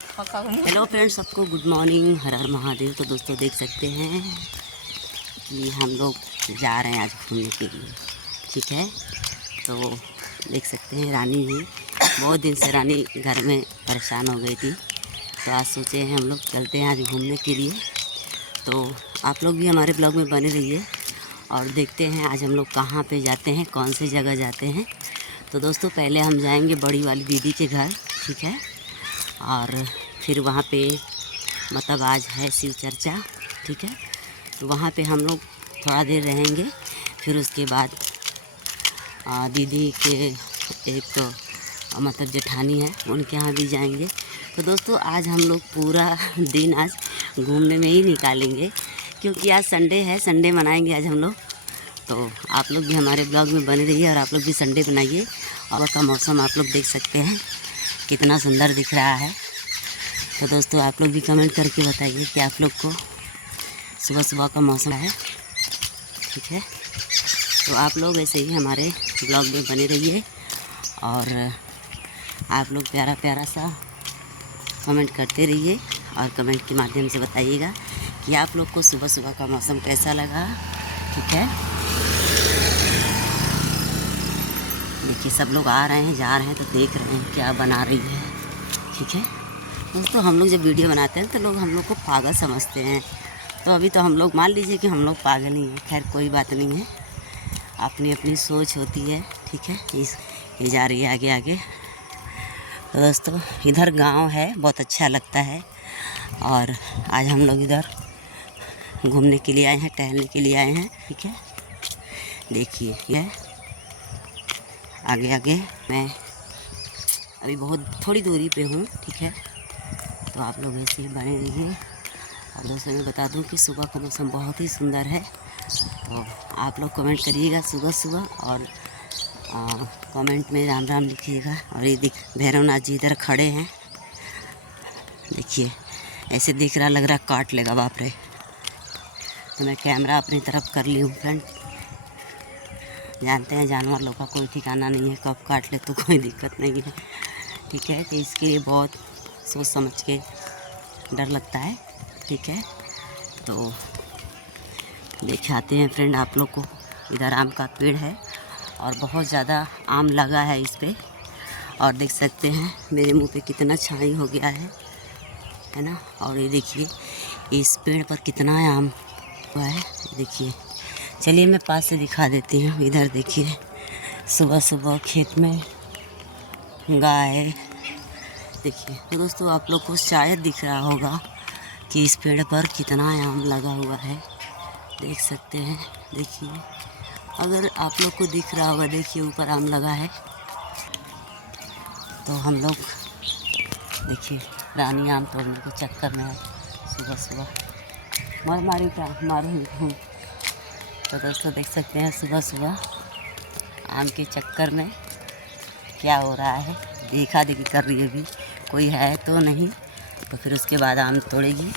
Hello friends, सबको good morning, हर हर महादेव। तो दोस्तों देख सकते हैं कि हम लोग जा रहे हैं आज घूमने के लिए, ठीक है। तो देख सकते हैं रानी जी, बहुत दिन से रानी घर में परेशान हो गई थी, तो आज सोचे हैं हम लोग चलते हैं आज घूमने के लिए। तो आप लोग भी हमारे ब्लॉग में बने रहिए और देखते हैं आज हम लोग कहाँ पे जाते हैं, कौन सी जगह जाते हैं। तो दोस्तों पहले हम जाएंगे बड़ी वाली दीदी के घर, ठीक है, और फिर वहाँ पे मतलब आज है शिव चर्चा, ठीक है। तो वहाँ पे हम लोग थोड़ा देर रहेंगे, फिर उसके बाद दीदी के एक मतलब जेठानी है, उनके यहाँ भी जाएंगे। तो दोस्तों आज हम लोग पूरा दिन आज घूमने में ही निकालेंगे, क्योंकि आज संडे है, संडे मनाएंगे आज हम लोग। तो आप लोग भी हमारे ब्लॉग में बने रहिए और आप लोग भी संडे बनाइए। और का मौसम आप लोग देख सकते हैं कितना सुंदर दिख रहा है। तो दोस्तों आप लोग भी कमेंट करके बताइए कि आप लोग को सुबह सुबह का मौसम है, ठीक है। तो आप लोग ऐसे ही हमारे ब्लॉग में बने रहिए और आप लोग प्यारा प्यारा सा कमेंट करते रहिए और कमेंट के माध्यम से बताइएगा कि आप लोग को सुबह सुबह का मौसम कैसा लगा, ठीक है। देखिए सब लोग आ रहे हैं, जा रहे हैं, तो देख रहे हैं क्या बना रही है, ठीक है। दोस्तों हम लोग जब वीडियो बनाते हैं तो लोग हम लोग को पागल समझते हैं, तो अभी तो हम लोग मान लीजिए कि हम लोग पागल ही हैं। खैर कोई बात नहीं है, अपनी अपनी सोच होती है, ठीक है। ये जा रही है आगे आगे। तो दोस्तों इधर गांव है, बहुत अच्छा लगता है और आज हम लोग इधर घूमने के लिए आए हैं, टहलने के लिए आए हैं, ठीक है। देखिए ये आगे आगे मैं अभी बहुत थोड़ी दूरी पे हूँ, ठीक है। तो आप लोग ऐसे ही बने रहिए। और दोस्तों मैं बता दूं कि सुबह का मौसम बहुत ही सुंदर है, तो आप लोग कमेंट करिएगा सुबह सुबह और कमेंट में राम राम लिखिएगा। और ये भैरवनाथ जी इधर खड़े हैं, देखिए ऐसे दिख रहा, लग रहा काट लेगा, बाप रे। तो मैं कैमरा अपनी तरफ कर ली हूँ फ्रेंड। जानते हैं जानवर लोग का कोई ठिकाना नहीं है, कब काट ले तो कोई दिक्कत नहीं है, ठीक है। तो इसके लिए बहुत सोच समझ के डर लगता है, ठीक है। तो दिखाते हैं फ्रेंड आप लोग को, इधर आम का पेड़ है और बहुत ज़्यादा आम लगा है इस पे। और देख सकते हैं मेरे मुंह पे कितना छाई हो गया है ना। और ये देखिए इस पेड़ पर कितना आम हुआ है, देखिए। चलिए मैं पास से दिखा देती हूँ। इधर देखिए सुबह सुबह खेत में गाय, देखिए। तो दोस्तों आप लोग को शायद दिख रहा होगा कि इस पेड़ पर कितना आम लगा हुआ है, देख सकते हैं। देखिए अगर आप लोग को दिख रहा होगा, देखिए ऊपर आम लगा है। तो हम लोग देखिए रानी आम तोड़ने के चक्कर में है, सुबह सुबह मारी का मारूँ हूँ। तो दोस्तों देख सकते हैं सुबह सुबह आम के चक्कर में क्या हो रहा है, देखा देखी कर रही है। अभी कोई है तो नहीं, तो फिर उसके बाद आम तोड़ेगी।